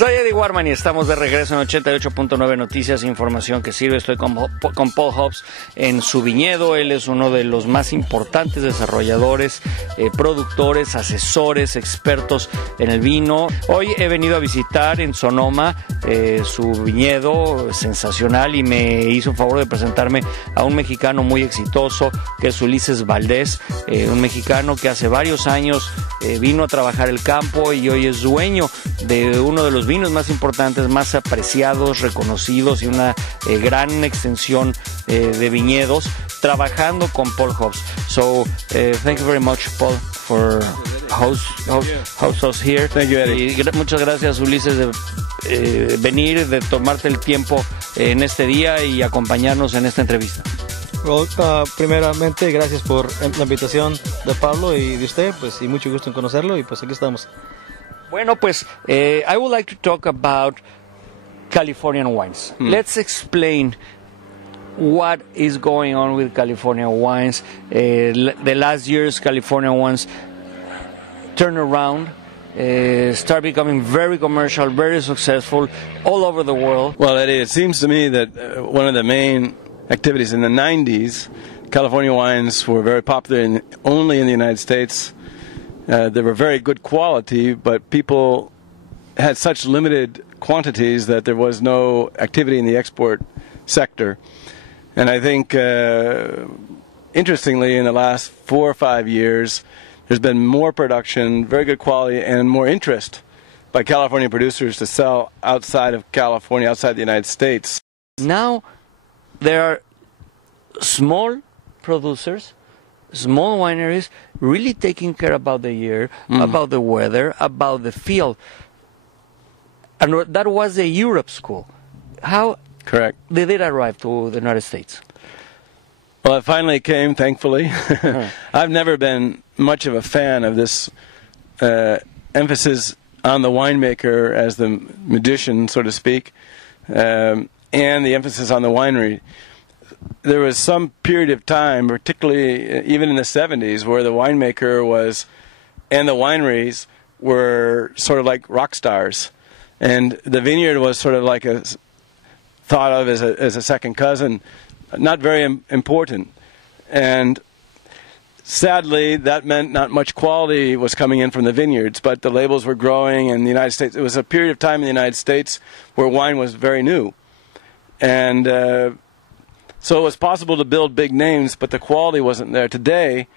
Soy Eddy Warman y estamos de regreso en 88.9 Noticias, información que sirve. Estoy con Paul Hobbs en su viñedo. Él es uno de los más importantes desarrolladores, productores, asesores, expertos en el vino. Hoy he venido a visitar en Sonoma su viñedo sensacional y me hizo un favor de presentarme a un mexicano muy exitoso que es Ulises Valdés, un mexicano que hace varios años vino a trabajar el campo y hoy es dueño de uno de los vinos más importantes, más apreciados, reconocidos y una gran extensión de viñedos, trabajando con Paul Hobbs. So, thank you very much, Paul, for host us here. Thank you, Eddy. Y muchas gracias, Ulises, de venir, de tomarte el tiempo en este día y acompañarnos en esta entrevista. Well, primeramente, gracias por la invitación de Pablo y de usted, pues, y mucho gusto en conocerlo, y pues aquí estamos. Bueno, pues, I would like to talk about Californian wines. Let's explain what is going on with California wines. The last years, California wines turn around, start becoming very commercial, very successful all over the world. Well, Eddie, it seems to me that one of the main activities in the 90s, California wines were very popular only in the United States. They were very good quality, but people had such limited quantities that there was no activity in the export sector. And I think, interestingly, in the last 4 or 5 years, there's been more production, very good quality, and more interest by California producers to sell outside of California, outside the United States. Now, there are small producers, small wineries, really taking care about the year, about the weather, about the field. And that was the Europe school. How Correct. did it arrive to the United States? Well, it finally came, thankfully. I've never been much of a fan of this emphasis on the winemaker as the magician, so to speak, and the emphasis on the winery. There was some period of time, particularly even in the 70s, where the winemaker was, and the wineries were sort of like rock stars. And the vineyard was sort of like thought of as a second cousin, not very important. And sadly, that meant not much quality was coming in from the vineyards, but the labels were growing in the United States. It was a period of time in the United States where wine was very new. And so it was possible to build big names, but the quality wasn't there. Today,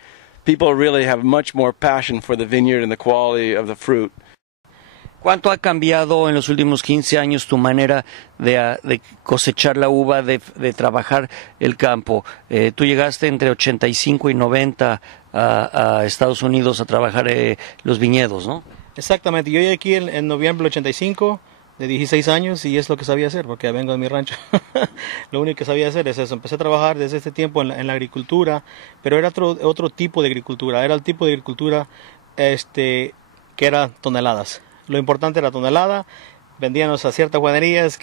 people really have much more passion for the vineyard and the quality of the fruit. ¿Cuánto ha cambiado en los últimos 15 años tu manera de cosechar la uva, de trabajar el campo? Tú llegaste entre 85 y 90 a Estados Unidos a trabajar los viñedos, ¿no? Exactamente, yo llegué aquí en noviembre del 85, de 16 años, y es lo que sabía hacer, porque vengo de mi rancho. Lo único que sabía hacer es eso. Empecé a trabajar desde este tiempo en la agricultura, pero era otro tipo de agricultura. Era el tipo de agricultura que era toneladas. Lo importante era tonelada. Vendíamos a ciertas guanerías,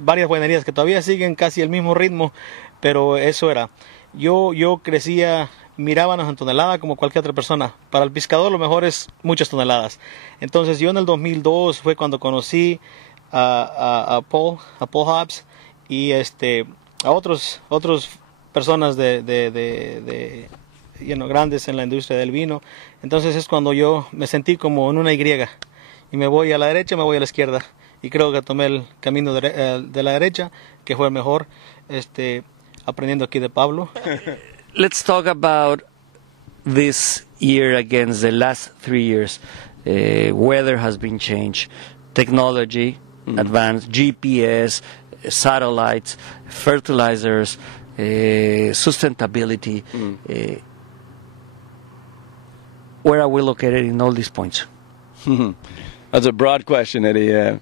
varias guanerías que todavía siguen casi el mismo ritmo, pero eso era. Yo crecía, mirábamos en tonelada como cualquier otra persona. Para el pescador lo mejor es muchas toneladas. Entonces yo en el 2002 fue cuando conocí a Paul Hobbs y a otras personas grandes en la industria del vino. Entonces es cuando yo me sentí como en una Y, y me voy a la derecha, me voy a la izquierda, y creo que tomé el camino de la derecha, que fue el mejor, aprendiendo aquí de Pablo. Let's talk about this year against the last 3 years. Weather has been changed, technology advanced, GPS, satellites, fertilizers, sustentability. Where are we located in all these points? That's a broad question, Eddie.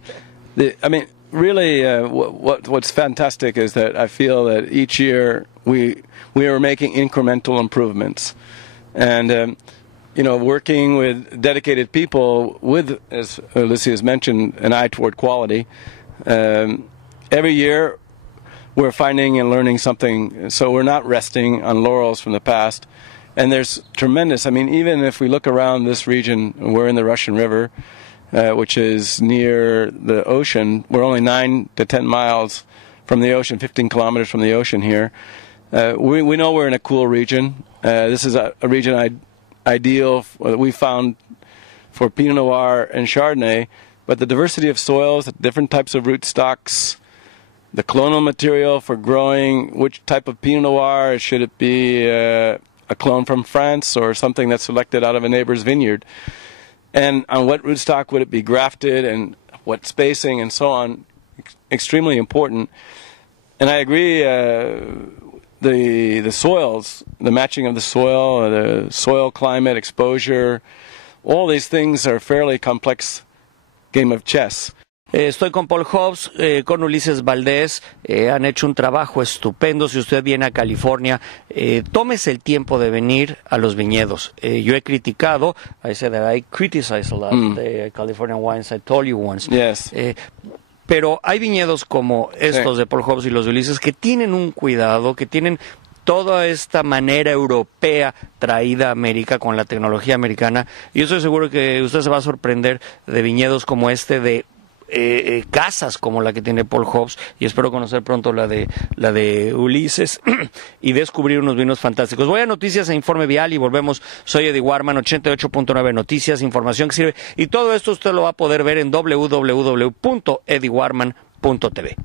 Really, what's fantastic is that I feel that each year we are making incremental improvements, and working with dedicated people with, as Ulises mentioned, an eye toward quality. Every year we're finding and learning something, so we're not resting on laurels from the past. And there's tremendous, even if we look around this region, we're in the Russian River, which is near the ocean. We're only 9 to 10 miles from the ocean, 15 kilometers from the ocean here. We know we're in a cool region. This is a region ideal that we found for Pinot Noir and Chardonnay, but the diversity of soils, the different types of rootstocks, the clonal material for growing, which type of Pinot Noir, should it be a clone from France or something that's selected out of a neighbor's vineyard, and on what rootstock would it be grafted and what spacing and so on, extremely important. And I agree, the soils, the matching of the soil climate, exposure, all these things are a fairly complex game of chess. Estoy con Paul Hobbs, con Ulises Valdés, han hecho un trabajo estupendo. Si usted viene a California, tómese el tiempo de venir a los viñedos. Yo he criticado, I said that I criticize a lot the Californian wines, I told you once. Yes. Pero hay viñedos como estos de Paul Hobbs y los de Ulises que tienen un cuidado, que tienen toda esta manera europea traída a América con la tecnología americana. Y yo estoy seguro que usted se va a sorprender de viñedos como este, de casas como la que tiene Paul Hobbs, y espero conocer pronto la de Ulises y descubrir unos vinos fantásticos. Voy a Noticias e Informe Vial y volvemos. Soy Eddy Warman, 88.9 Noticias, información que sirve, y todo esto usted lo va a poder ver en www.eddywarman.tv.